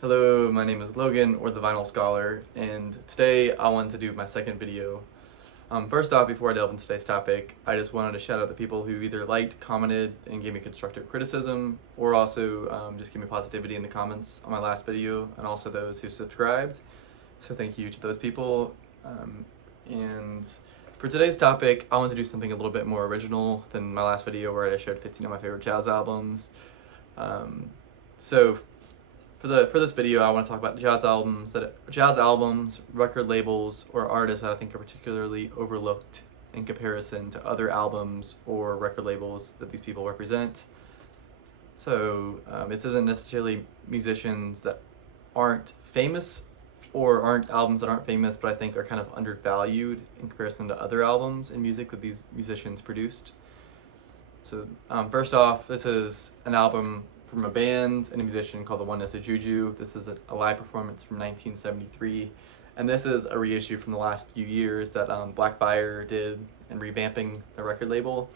Hello, my name is Logan, or the Vinyl Scholar, and today I wanted to do my second video. First off, before I delve into today's topic, I just wanted to shout out the people who either liked, commented, and gave me constructive criticism, or also just gave me positivity in the comments on my last video, and also those who subscribed. So thank you to those people. And for today's topic, I want to do something a little bit more original than my last video where I showed 15 of my favorite jazz albums. For this video, I want to talk about jazz albums, record labels, or artists that I think are particularly overlooked in comparison to other albums or record labels that these people represent. So it isn't necessarily musicians that aren't famous or aren't albums that aren't famous, but I think are kind of undervalued in comparison to other albums and music that these musicians produced. So first off, this is an album from a band and a musician called the Oneness of JuJu. This is a live performance from 1973, and this is a reissue from the last few years that Blackfire did in revamping the record label.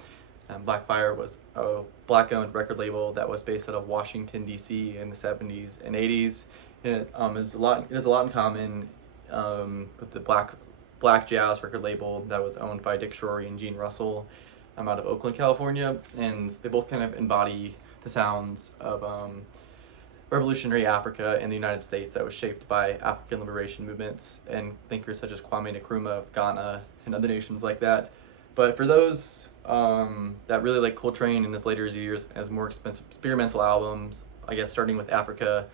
Blackfire was a black-owned record label that was based out of Washington, D.C. in the 70s and 80s, and it has a lot in common with the black jazz record label that was owned by Dick Shorey and Gene Russell out of Oakland, California, and they both kind of embody the sounds of revolutionary Africa in the United States that was shaped by African liberation movements and thinkers such as Kwame Nkrumah of Ghana and other nations like that. But for those that really like Coltrane in his later years as more experimental albums, I guess starting with Africa,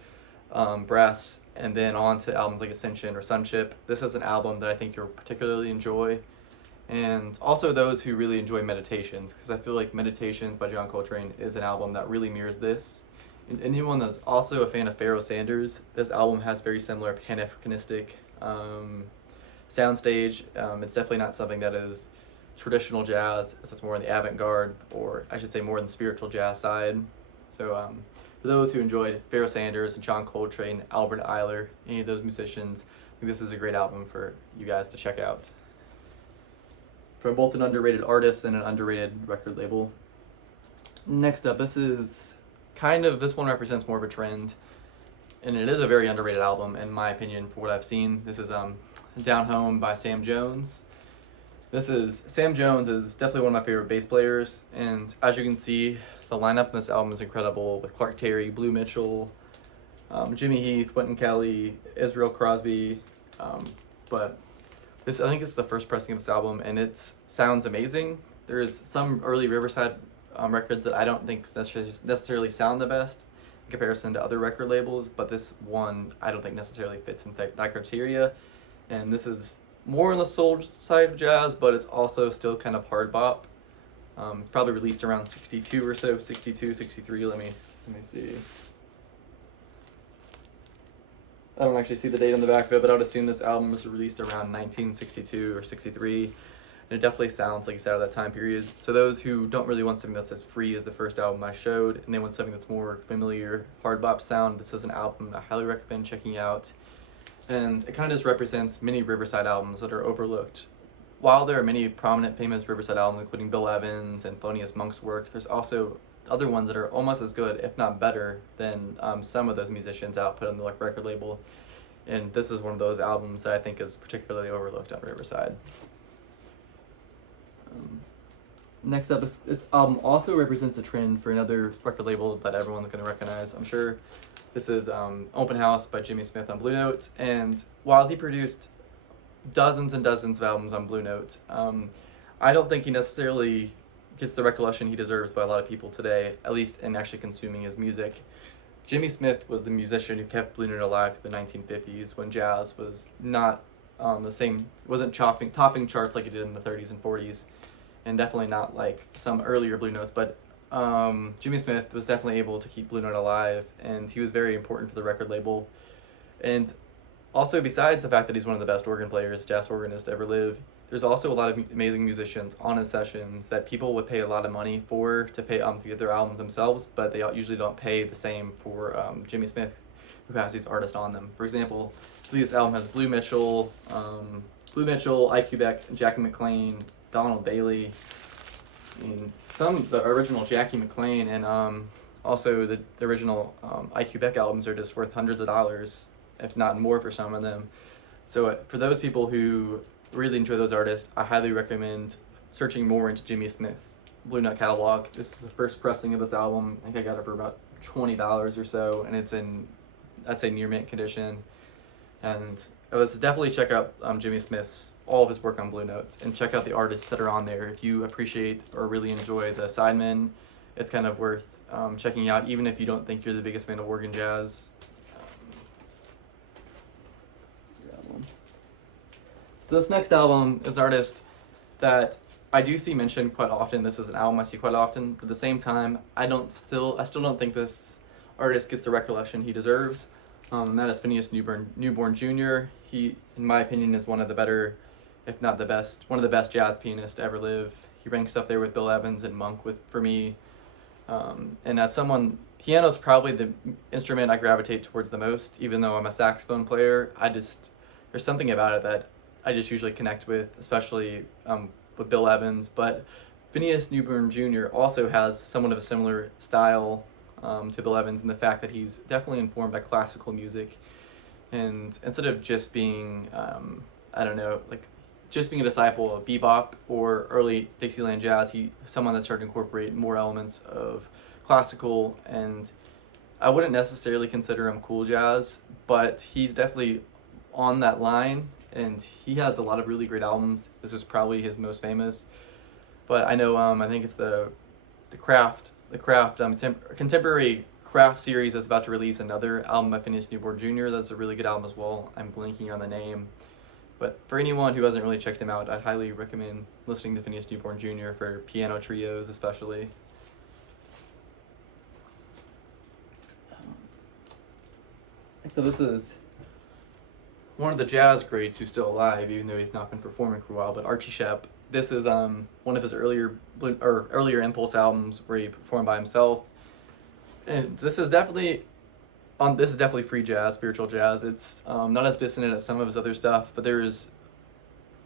Brass, and then on to albums like Ascension or Sonship, this is an album that I think you'll particularly enjoy. And also those who really enjoy Meditations, because I feel like Meditations by John Coltrane is an album that really mirrors this. And anyone that's also a fan of Pharoah Sanders, this album has very similar Pan-Africanistic soundstage. It's definitely not something that is traditional jazz, it's more on the avant-garde, or I should say more on the spiritual jazz side. So for those who enjoyed Pharoah Sanders, John Coltrane, Albert Ayler, any of those musicians, I think this is a great album for you guys to check out. From both an underrated artist and an underrated record label. Next up, this one represents more of a trend, and it is a very underrated album in my opinion for what I've seen. This is Down Home by Sam Jones. Sam Jones is definitely one of my favorite bass players, and as you can see, the lineup in this album is incredible with Clark Terry, Blue Mitchell, Jimmy Heath, Wynton Kelly, Israel Crosby, but I think it's the first pressing of this album, and it sounds amazing. There's some early Riverside records that I don't think necessarily sound the best in comparison to other record labels, but this one I don't think necessarily fits in that criteria. And this is more on the soul side of jazz, but it's also still kind of hard bop. It's probably released around 62 or so, 62, 63. Let me see. I don't actually see the date on the back of it, but I would assume this album was released around 1962 or 63. And it definitely sounds like it's out of that time period. So those who don't really want something that's as free as the first album I showed, and they want something that's more familiar, hard bop sound, this is an album I highly recommend checking out. And it kind of just represents many Riverside albums that are overlooked. While there are many prominent famous Riverside albums, including Bill Evans and Thelonious Monk's work, there's also other ones that are almost as good, if not better, than some of those musicians' output on the record label. And this is one of those albums that I think is particularly overlooked on Riverside. Next up, this album also represents a trend for another record label that everyone's going to recognize, I'm sure. This is Open House by Jimmy Smith on Blue Note, and while he produced dozens and dozens of albums on Blue Note, I don't think he necessarily gets the recognition he deserves by a lot of people today, at least in actually consuming his music. Jimmy Smith was the musician who kept Blue Note alive through the 1950s when jazz was not wasn't topping charts like it did in the 30s and 40s, and definitely not like some earlier Blue Notes, but Jimmy Smith was definitely able to keep Blue Note alive, and he was very important for the record label. And also, besides the fact that he's one of the best organ players, jazz organists to ever live, there's also a lot of amazing musicians on his sessions that people would pay a lot of money to get their albums themselves, but they usually don't pay the same for Jimmy Smith, who has these artists on them. For example, this album has Blue Mitchell, IQ Beck, Jackie McLean, Donald Bailey, the original Jackie McClain, and Also, the original IQ Beck albums are just worth hundreds of dollars, if not more for some of them. So for those people who really enjoy those artists, I highly recommend searching more into Jimmy Smith's Blue Note catalog. This is the first pressing of this album. I think I got it for about $20 or so, and it's in, I'd say, near mint condition. And it was definitely check out Jimmy Smith's, all of his work on Blue Notes, and check out the artists that are on there. If you appreciate or really enjoy the sidemen, it's kind of worth checking out, even if you don't think you're the biggest fan of organ jazz. So this next album is an artist that I do see mentioned quite often. This is an album I see quite often, but at the same time, I still don't think this artist gets the recollection he deserves. And that is Phineas Newborn Jr. He, in my opinion, is one of the better, if not the best, one of the best jazz pianists to ever live. He ranks up there with Bill Evans and Monk for me. And as someone, piano's probably the instrument I gravitate towards the most, even though I'm a saxophone player. There's something about it that I just usually connect with, especially with Bill Evans. But Phineas Newborn Jr. also has somewhat of a similar style to Bill Evans in the fact that he's definitely informed by classical music. And instead of just being, just being a disciple of bebop or early Dixieland jazz, someone that started to incorporate more elements of classical. And I wouldn't necessarily consider him cool jazz, but he's definitely on that line, and he has a lot of really great albums. This is probably his most famous, but I know I think it's the Contemporary Craft series is about to release another album by Phineas Newborn Jr. That's a really good album as well. I'm blanking on the name, but for anyone who hasn't really checked him out, I'd highly recommend listening to Phineas Newborn Jr. for piano trios especially. So this is one of the jazz greats who's still alive, even though he's not been performing for a while, but Archie Shep. This is one of his earlier Impulse albums where he performed by himself. And this is definitely free jazz, spiritual jazz. It's not as dissonant as some of his other stuff, but there's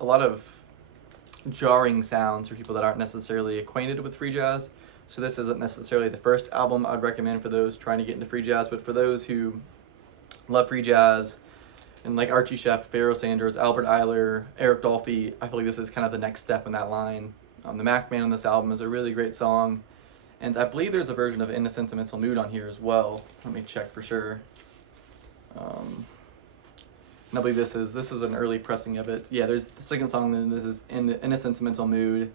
a lot of jarring sounds for people that aren't necessarily acquainted with free jazz. So this isn't necessarily the first album I'd recommend for those trying to get into free jazz, but for those who love free jazz, and like Archie Shep, Pharoah Sanders, Albert Ayler, Eric Dolphy, I feel like this is kind of the next step in that line. The McLean on this album is a really great song, and I believe there's a version of In a Sentimental Mood on here as well. Let me check for sure. And I believe this is an early pressing of it. Yeah, there's the second song, and this is In a Sentimental Mood,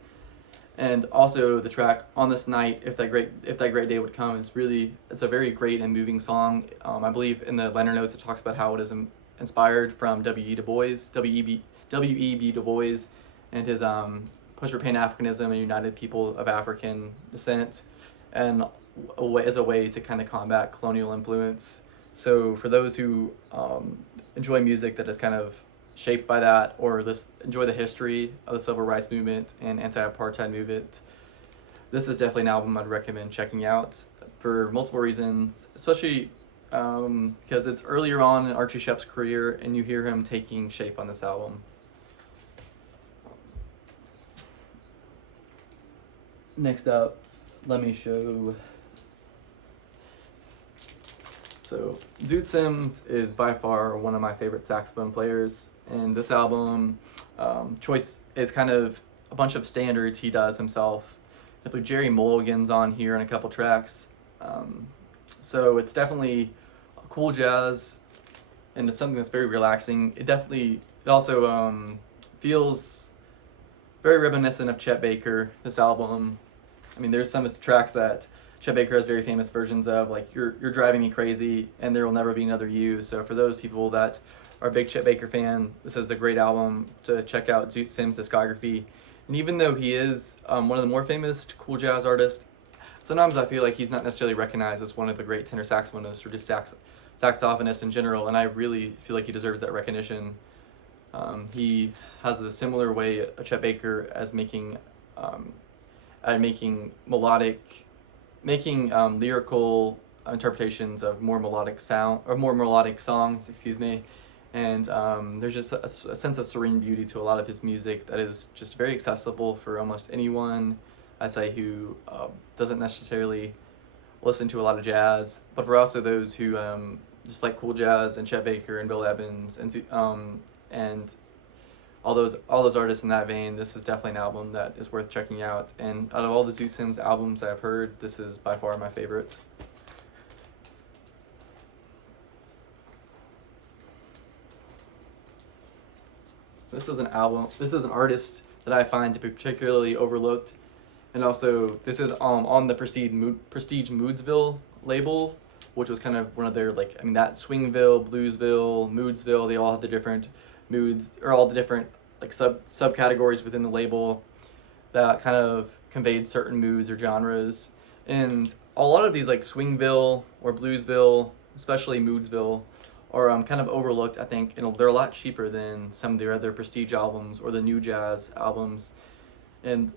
and also the track On This Night, If That Great Day Would Come. It's a very great and moving song. I believe in the liner notes it talks about how it is inspired from W.E.B. Du Bois, and his push for Pan-Africanism and United People of African Descent, and as a way to kind of combat colonial influence. So for those who enjoy music that is kind of shaped by that, or enjoy the history of the civil rights movement and anti-apartheid movement, this is definitely an album I'd recommend checking out for multiple reasons, especially because it's earlier on in Archie Shep's career, and you hear him taking shape on this album. Next up, let me show. So Zoot Sims is by far one of my favorite saxophone players, and this album choice is kind of a bunch of standards he does himself. I believe Jerry Mulligan's on here in a couple tracks. So it's definitely cool jazz, and it's something that's very relaxing. It also feels very reminiscent of Chet Baker, this album. I mean, there's some tracks that Chet Baker has very famous versions of, like You're Driving Me Crazy and There Will Never Be Another You. So for those people that are a big Chet Baker fan, this is a great album to check out Zoot Sims' discography. And even though he is one of the more famous cool jazz artists, sometimes I feel like he's not necessarily recognized as one of the great tenor saxophonists or just saxophonists in general, and I really feel like he deserves that recognition. He has a similar way of Chet Baker as making lyrical interpretations of more melodic songs, and there's just a sense of serene beauty to a lot of his music that is just very accessible for almost anyone, I'd say, who doesn't necessarily listen to a lot of jazz, but for also those who just like cool jazz and Chet Baker and Bill Evans and all those artists in that vein, this is definitely an album that is worth checking out. And out of all the Zoot Sims albums I've heard, this is by far my favorite. This is an artist that I find to be particularly overlooked, and also this is on the Prestige Moodsville label, which was kind of one of their, like, I mean, that Swingville, Bluesville, Moodsville, they all had the different moods, or all the different like subcategories within the label that kind of conveyed certain moods or genres. And a lot of these, like Swingville or Bluesville, especially Moodsville, are kind of overlooked, I think, and they're a lot cheaper than some of their other Prestige albums or the new jazz albums. And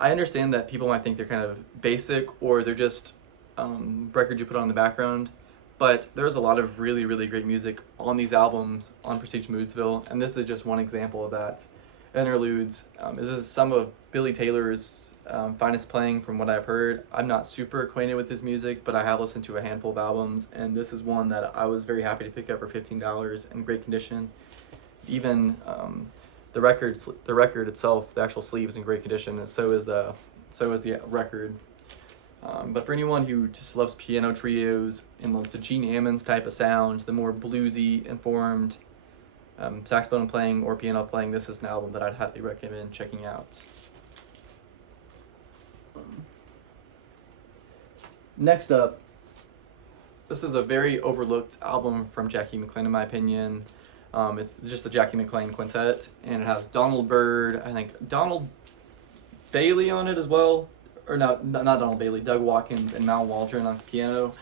I understand that people might think they're kind of basic, or they're just records you put on in the background, but there's a lot of really, really great music on these albums on Prestige Moodsville, and this is just one example of that. Interludes, this is some of Billy Taylor's finest playing from what I've heard. I'm not super acquainted with his music, but I have listened to a handful of albums, and this is one that I was very happy to pick up for $15 in great condition. Even the record itself, the actual sleeve is in great condition, and so is the record. But for anyone who just loves piano trios and loves the Gene Ammons type of sound, the more bluesy informed saxophone playing or piano playing, this is an album that I'd highly recommend checking out. Next up, this is a very overlooked album from Jackie McLean, in my opinion. It's just the Jackie McLean Quintet, and it has Donald Byrd, I think Donald Bailey on it as well. Or no, not Donald Bailey, Doug Watkins and Mal Waldron on piano.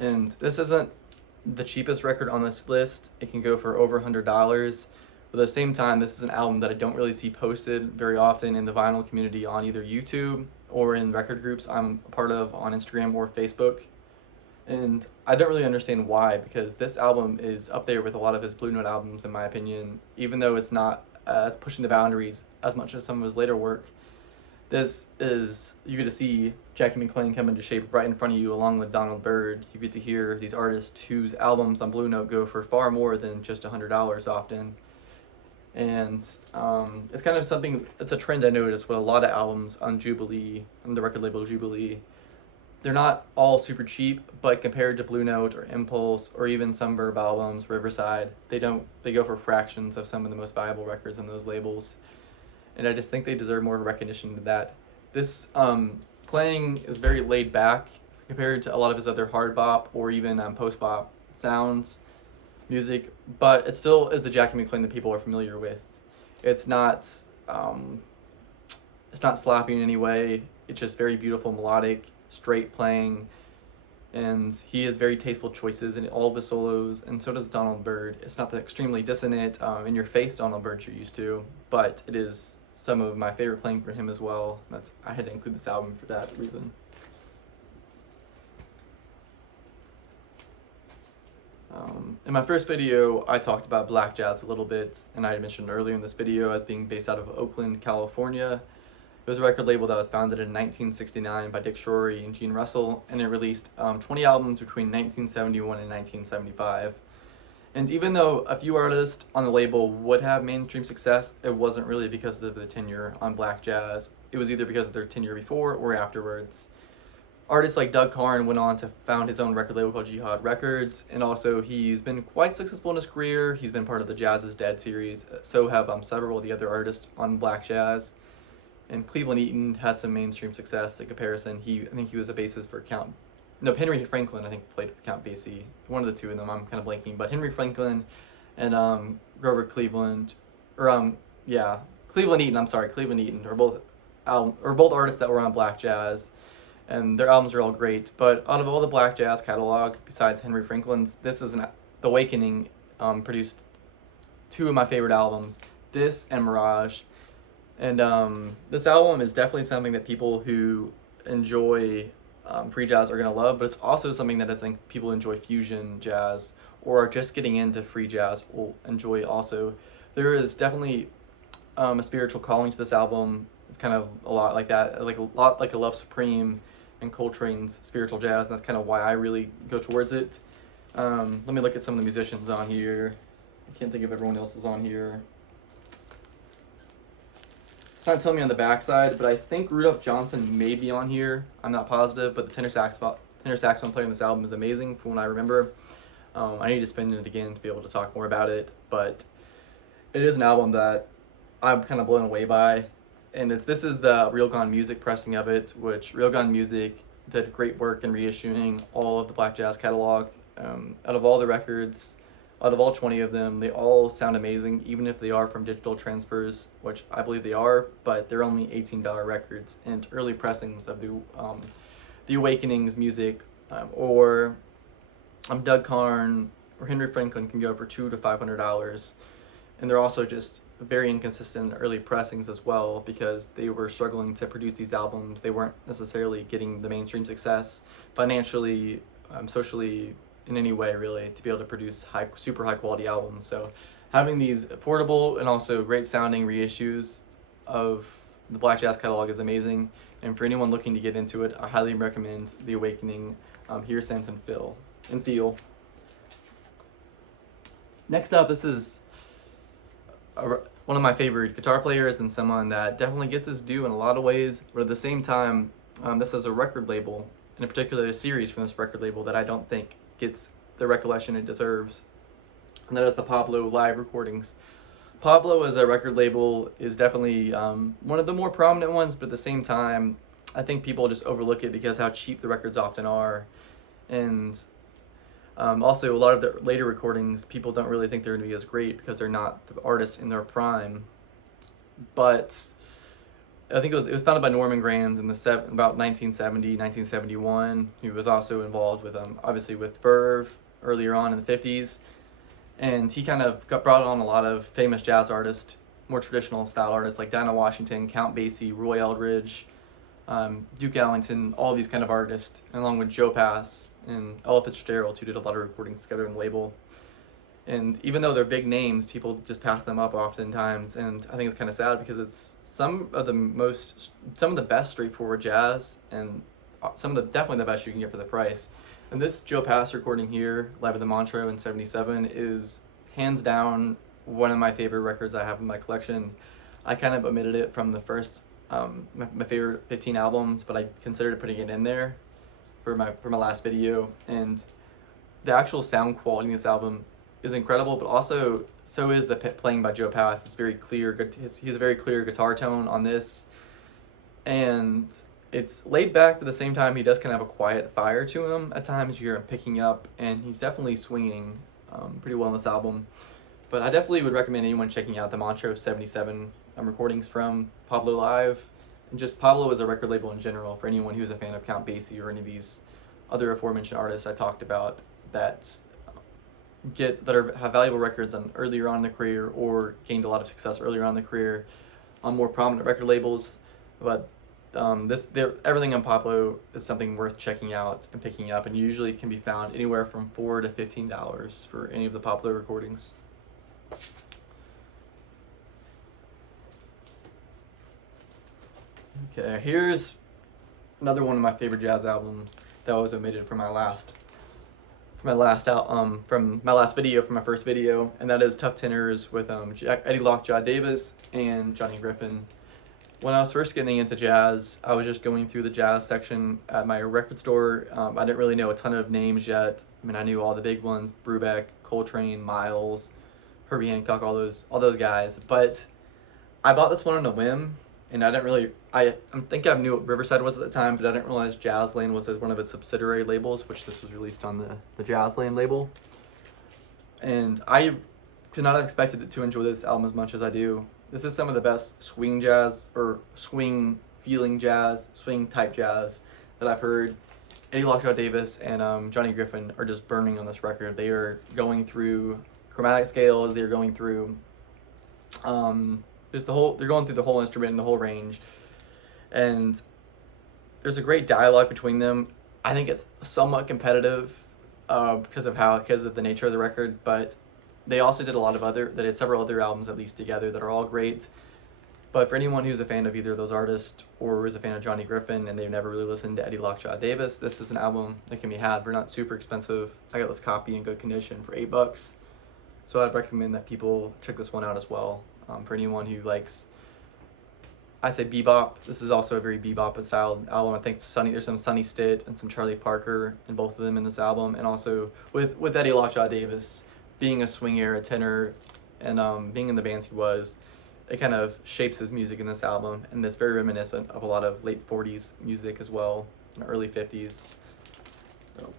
And this isn't the cheapest record on this list. It can go for over $100. But at the same time, this is an album that I don't really see posted very often in the vinyl community on either YouTube or in record groups I'm a part of on Instagram or Facebook. And I don't really understand why, because this album is up there with a lot of his Blue Note albums, in my opinion, even though it's not as pushing the boundaries as much as some of his later work. This is, you get to see Jackie McLean come into shape right in front of you along with Donald Byrd. You get to hear these artists whose albums on Blue Note go for far more than just $100 often. And it's kind of something, it's a trend I noticed with a lot of albums on Jubilee, on the record label Jubilee. They're not all super cheap, but compared to Blue Note or Impulse or even some Verb albums, Riverside, they go for fractions of some of the most valuable records on those labels. And I just think they deserve more recognition than that. This playing is very laid back compared to a lot of his other hard bop or even post bop sounds music, but it still is the Jackie McLean that people are familiar with. It's not sloppy in any way. It's just very beautiful, melodic, straight playing, and he has very tasteful choices in all of his solos, and so does Donald Byrd. It's not the extremely dissonant, in-your-face Donald Byrd you're used to, but it is some of my favorite playing for him as well. I had to include this album for that reason. In my first video, I talked about black jazz a little bit, and I had mentioned earlier in this video as being based out of Oakland, California. It was a record label that was founded in 1969 by Dick Shorey and Gene Russell, and it released 20 albums between 1971 and 1975. And even though a few artists on the label would have mainstream success, it wasn't really because of their tenure on black jazz. It was either because of their tenure before or afterwards. Artists like Doug Karn went on to found his own record label called Jihad Records, and also he's been quite successful in his career. He's been part of the Jazz is Dead series, so have several of the other artists on black jazz. And Cleveland Eaton had some mainstream success in comparison. I think he was a bassist for Henry Franklin, I think, played with Count Basie. One of the two of them, I'm kind of blanking. But Henry Franklin and Grover Cleveland, Cleveland Eaton are both artists that were on black jazz, and their albums are all great. But out of all the black jazz catalog, besides Henry Franklin's, this is The Awakening produced two of my favorite albums, this and Mirage. And this album is definitely something that people who enjoy free jazz are going to love, but it's also something that I think people who enjoy fusion jazz or are just getting into free jazz will enjoy also. There is definitely a spiritual calling to this album. It's kind of a lot like that, like a lot like a Love Supreme. and Coltrane's spiritual jazz, and that's kind of why I really go towards it. Let me look at some of the musicians on here. I can't think of everyone else's on here. It's not telling me on the backside, but I think Rudolph Johnson may be on here. I'm not positive, but the tenor saxophone player on this album is amazing from what I remember. I need to spin it again to be able to talk more about it, but it is an album that I'm kind of blown away by. And this is the Real Gone Music pressing of it, which Real Gone Music did great work in reissuing all of the Black Jazz catalog. Out of all the records, out of all 20 of them, they all sound amazing, even if they are from digital transfers, which I believe they are, but they're only $18 records and early pressings of the Awakenings music, or Doug Karn or Henry Franklin can go for $200 to $500, and they're also just very inconsistent early pressings as well, because they were struggling to produce these albums. They weren't necessarily getting the mainstream success financially, socially, in any way really, to be able to produce super high quality albums. So having these affordable and also great sounding reissues of the Black Jazz catalog is amazing, and for anyone looking to get into it, I highly recommend The Awakening, Hear, Sense, and Feel. Next up, this is one of my favorite guitar players and someone that definitely gets his due in a lot of ways, but at the same time, this is a record label, in a particular series from this record label, that I don't think gets the recollection it deserves, and that is the Pablo live recordings. Pablo as a record label is definitely one of the more prominent ones, but at the same time, I think people just overlook it because how cheap the records often are, and also a lot of the later recordings, people don't really think they're going to be as great because they're not the artists in their prime. But I think it was founded by Norman Granz in about 1970, 1971. He was also involved with obviously with Verve earlier on in the 50s, and he kind of brought on a lot of famous jazz artists, more traditional style artists like Dinah Washington, Count Basie, Roy Eldridge, Duke Ellington, all these kind of artists, along with Joe Pass and Ella Fitzgerald, who did a lot of recordings together in the label. And even though they're big names, people just pass them up oftentimes, and I think it's kind of sad because it's some of the best straightforward jazz, and definitely the best you can get for the price. And this Joe Pass recording here, live at the Montreaux in '77, is hands down one of my favorite records I have in my collection. I kind of omitted it from the first my favorite 15 albums, but I considered putting it in there for my last video. And the actual sound quality in this album is incredible, but also so is the playing by Joe Pass. It's very clear. He has a very clear guitar tone on this, and it's laid back, but at the same time, he does kind of have a quiet fire to him. At times, you hear him picking up, and he's definitely swinging pretty well on this album. But I definitely would recommend anyone checking out the Montreaux '77 recordings from Pablo Live, and just Pablo as a record label in general, for anyone who's a fan of Count Basie or any of these other aforementioned artists I talked about that have valuable records on earlier on in the career, or gained a lot of success earlier on in the career on more prominent record labels. But everything on Pablo is something worth checking out and picking up, and usually can be found anywhere from $4 to $15 for any of the Pablo recordings. Okay, here's another one of my favorite jazz albums that was omitted from my last video, from my first video, and that is Tough Tenors with Eddie Lockjaw Davis and Johnny Griffin. When I was first getting into jazz, I was just going through the jazz section at my record store. I didn't really know a ton of names yet. I mean, I knew all the big ones: Brubeck, Coltrane, Miles, Herbie Hancock, all those guys. But I bought this one on a whim, and I think I knew what Riverside was at the time, but I didn't realize Jazzland was one of its subsidiary labels, which this was released on the Jazzland label. And I could not have expected it to enjoy this album as much as I do. This is some of the best swing jazz, or swing feeling jazz, swing type jazz that I've heard. Eddie Lockjaw Davis and Johnny Griffin are just burning on this record. They are going through chromatic scales. They're going through they're going through the whole instrument and the whole range, and there's a great dialogue between them. I think it's somewhat competitive because of the nature of the record, but they also did several other albums at least together that are all great. But for anyone who's a fan of either of those artists or is a fan of Johnny Griffin and they've never really listened to Eddie Lockjaw Davis, this is an album that can be had for not super expensive. I got this copy in good condition for $8. So I'd recommend that people check this one out as well. For anyone who likes, I say bebop, this is also a very bebop styled album. I think there's some Sonny Stitt and some Charlie Parker and both of them in this album. And also with Eddie Lockjaw Davis being a swing era tenor and being in the bands he was, it kind of shapes his music in this album, and it's very reminiscent of a lot of late 40s music as well, and early 50s. So.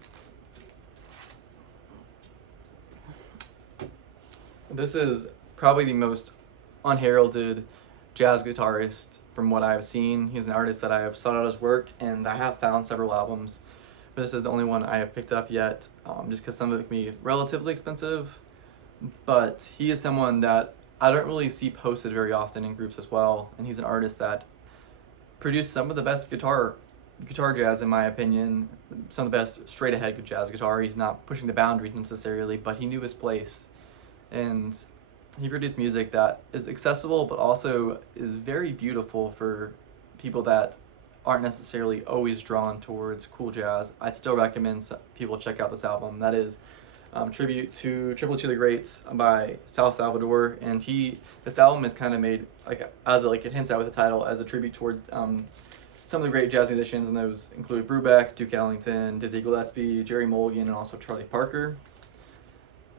This is probably the most unheralded jazz guitarist from what I've seen. He's an artist that I have sought out his work, and I have found several albums, but this is the only one I have picked up yet, just because some of it can be relatively expensive, but he is someone that I don't really see posted very often in groups as well, and he's an artist that produced some of the best guitar jazz in my opinion, some of the best straight ahead jazz guitar. He's not pushing the boundaries necessarily, but he knew his place, and he produced music that is accessible but also is very beautiful for people that aren't necessarily always drawn towards cool jazz. I'd still recommend people check out this album. That is Tribute to the Greats by Salvador, and this album is kind of made it hints at with the title as a tribute towards some of the great jazz musicians, and those include Brubeck, Duke Ellington, Dizzy Gillespie, Jerry Mulligan, and also Charlie Parker.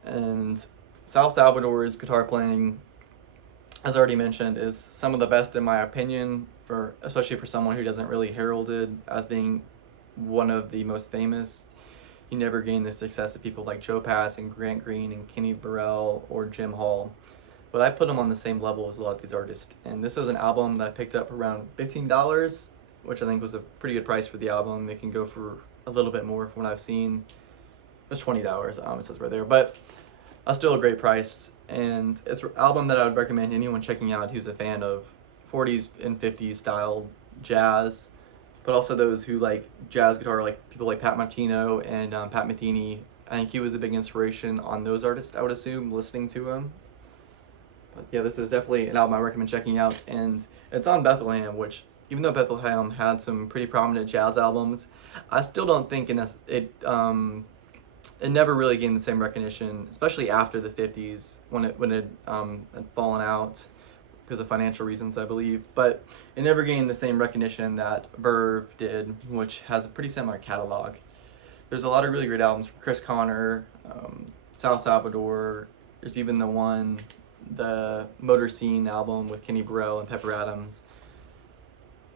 And Salvador's guitar playing, as I already mentioned, is some of the best in my opinion, especially for someone who doesn't really heralded as being one of the most famous. He never gained the success of people like Joe Pass and Grant Green and Kenny Burrell or Jim Hall, but I put him on the same level as a lot of these artists. And this is an album that I picked up for around $15, which I think was a pretty good price for the album. It can go for a little bit more from what I've seen. It's $20, it says right there, but still a great price. And it's an album that I would recommend anyone checking out who's a fan of 40s and 50s style jazz, but also those who like jazz guitar, like people like Pat Martino and Pat Metheny. I think he was a big inspiration on those artists, I would assume, listening to him. But yeah, this is definitely an album I recommend checking out, and it's on Bethlehem, which, even though Bethlehem had some pretty prominent jazz albums, I still don't think it never really gained the same recognition, especially after the 50s when it had fallen out because of financial reasons, I believe. But it never gained the same recognition that Verve did, which has a pretty similar catalog. There's a lot of really great albums from Chris Connor, Salvador. There's even the Motor Scene album with Kenny Burrell and Pepper Adams,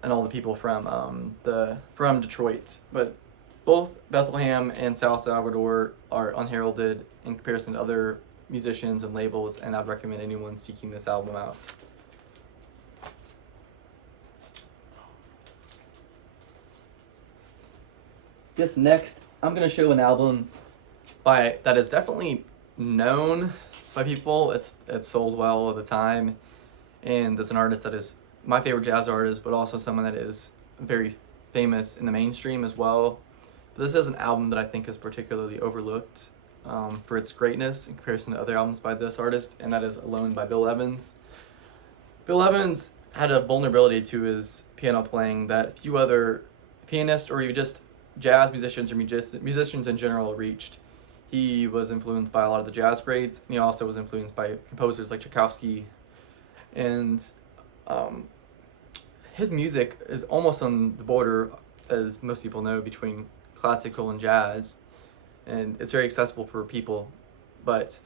and all the people from Detroit. But both Bethlehem and Salvador are unheralded in comparison to other musicians and labels, and I'd recommend anyone seeking this album out. This next, I'm going to show an album that is definitely known by people. It's sold well all the time, and it's an artist that is my favorite jazz artist, but also someone that is very famous in the mainstream as well. But this is an album that I think is particularly overlooked for its greatness in comparison to other albums by this artist, and that is Alone by Bill Evans. Bill Evans had a vulnerability to his piano playing that few other pianists or even just jazz musicians or musicians in general reached. He was influenced by a lot of the jazz greats, and he also was influenced by composers like Tchaikovsky. And his music is almost on the border, as most people know, between classical and jazz, and it's very accessible for people, but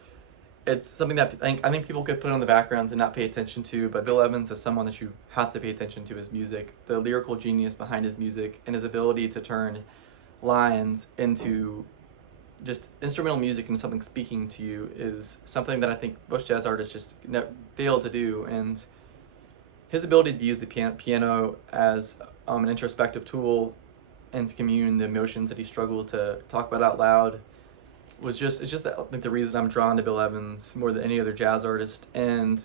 it's something that I think people could put on the background and not pay attention to. But Bill Evans is someone that you have to pay attention to his music. The lyrical genius behind his music and his ability to turn lines into just instrumental music and something speaking to you is something that I think most jazz artists just fail to do. And his ability to use the piano as an introspective tool and to commune the emotions that he struggled to talk about out loud it's just that, I think, the reason I'm drawn to Bill Evans more than any other jazz artist. And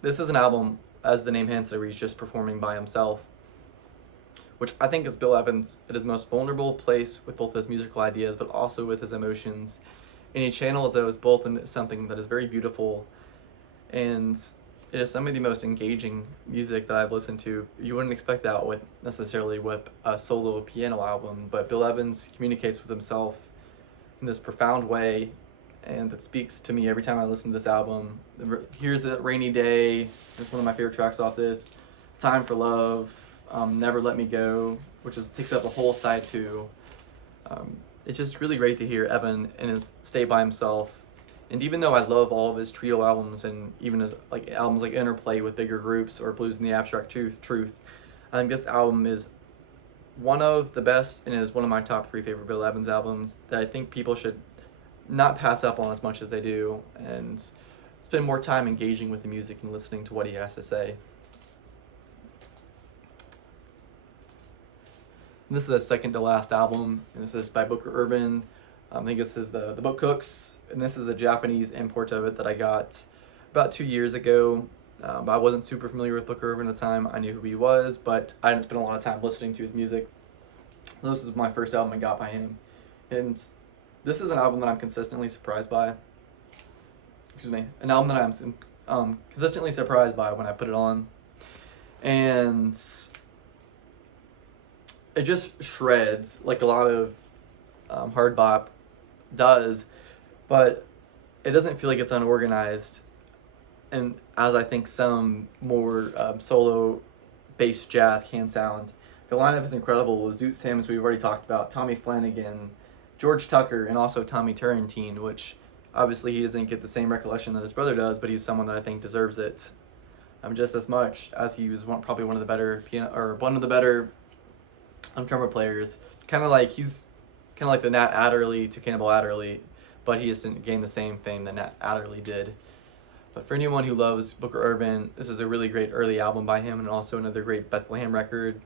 this is an album, as the name hints, where he's just performing by himself, which I think is Bill Evans at his most vulnerable place with both his musical ideas but also with his emotions, and he channels those both into something that is very beautiful. And it is some of the most engaging music that I've listened to. You wouldn't expect that with necessarily with a solo piano album, but Bill Evans communicates with himself in this profound way, and that speaks to me every time I listen to this album. Here's a Rainy Day. It's one of my favorite tracks off this. Time for Love, Never Let Me Go, which takes up the whole side two. It's just really great to hear Evan in his state by himself. And even though I love all of his trio albums and even his albums like Interplay with bigger groups or Blues in the Abstract Truth, I think this album is one of the best and is one of my top 3 favorite Bill Evans albums that I think people should not pass up on as much as they do, and spend more time engaging with the music and listening to what he has to say. And this is the second to last album, and this is by Booker Ervin. I think this is the Book Cooks, and this is a Japanese import of it that I got about 2 years ago. I wasn't super familiar with Booker Ervin at the time. I knew who he was, but I didn't spend a lot of time listening to his music. So this is my first album I got by him. And this is an album that I'm consistently surprised by. An album that I'm consistently surprised by when I put it on. And it just shreds like a lot of hard bop does, but it doesn't feel like it's unorganized. And as I think some more solo bass jazz can sound. The lineup is incredible with Zoot Sims, we've already talked about, Tommy Flanagan, George Tucker, and also Tommy Turrentine, which obviously he doesn't get the same recollection that his brother does, but he's someone that I think deserves it just as much, as he was probably one of the better trumpet players. He's kind of like the Nat Adderley to Cannibal Adderley, but he just didn't gain the same fame that Nat Adderley did. But for anyone who loves Booker Ervin, this is a really great early album by him, and also another great Bethlehem record.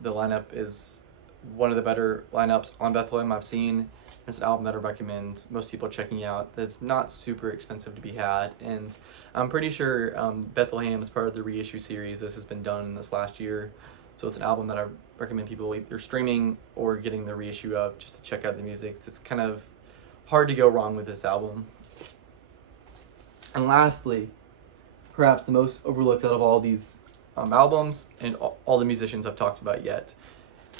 The lineup is one of the better lineups on Bethlehem I've seen. It's an album that I recommend most people checking out. That's not super expensive to be had, and I'm pretty sure Bethlehem is part of the reissue series. This has been done in this last year, so it's an album that I recommend people either streaming or getting the reissue of just to check out the music. It's kind of hard to go wrong with this album. And lastly, perhaps the most overlooked out of all these albums and all the musicians I've talked about yet,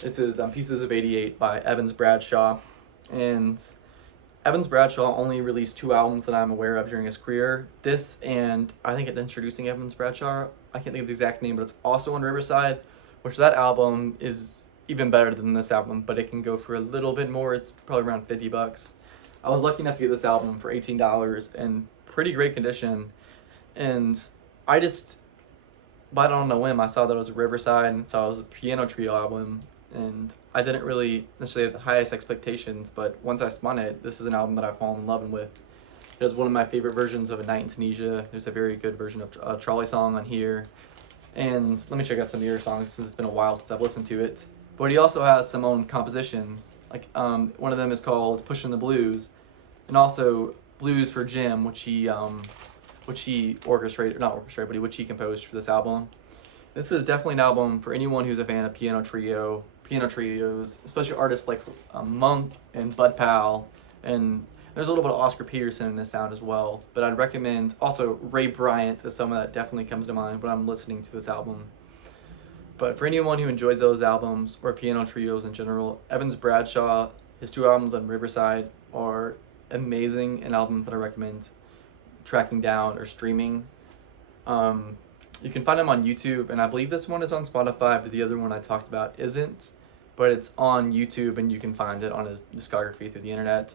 this is Pieces of 88 by Evans Bradshaw. And Evans Bradshaw only released 2 albums that I'm aware of during his career. This, and I think it's Introducing Evans Bradshaw. I can't think of the exact name, but it's also on Riverside, which that album is even better than this album, but it can go for a little bit more. It's probably around $50. I was lucky enough to get this album for $18 in pretty great condition, and I just bought it on a whim. I saw that it was a Riverside, and saw it was a piano trio album, and I didn't really necessarily have the highest expectations, but once I spun it, this is an album that I've fallen in love with. It is one of my favorite versions of A Night in Tunisia. There's a very good version of a Trolley Song on here, and let me check out some of your songs since it's been a while since I've listened to it. But he also has some own compositions, like one of them is called Pushin' the Blues, and also Blues for Jim, which he which he composed for this album. This is definitely an album for anyone who's a fan of piano trios, especially artists like Monk and Bud Powell, and there's a little bit of Oscar Peterson in this sound as well. But I'd recommend also Ray Bryant is someone that definitely comes to mind when I'm listening to this album. But for anyone who enjoys those albums or piano trios in general, Evans Bradshaw, his 2 albums on Riverside are amazing and albums that I recommend tracking down or streaming. You can find them on YouTube, and I believe this one is on Spotify, but the other one I talked about isn't. But it's on YouTube, and you can find it on his discography through the internet.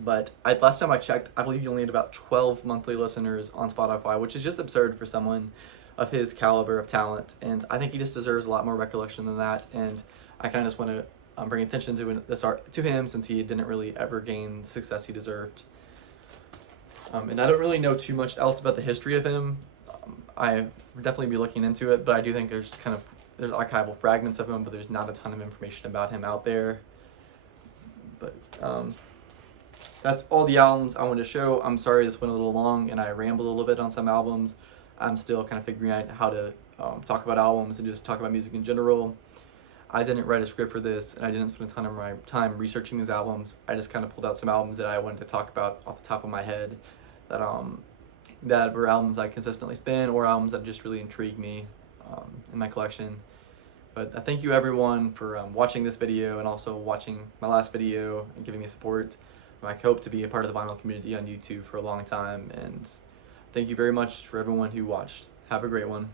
But last time I checked, I believe he only had about 12 monthly listeners on Spotify, which is just absurd for someone of his caliber of talent. And I think he just deserves a lot more recollection than that. And I kind of just want to bring attention to him, since he didn't really ever gain the success he deserved. And I don't really know too much else about the history of him. I would definitely be looking into it, but I do think there's archival fragments of him, but there's not a ton of information about him out there. But that's all the albums I wanted to show. I'm sorry this went a little long and I rambled a little bit on some albums. I'm still kind of figuring out how to talk about albums and just talk about music in general. I didn't write a script for this, and I didn't spend a ton of my time researching these albums. I just kind of pulled out some albums that I wanted to talk about off the top of my head that that were albums I consistently spin or albums that just really intrigue me in my collection. But I thank you everyone for watching this video and also watching my last video and giving me support. I hope to be a part of the vinyl community on YouTube for a long time, and thank you very much for everyone who watched. Have a great one.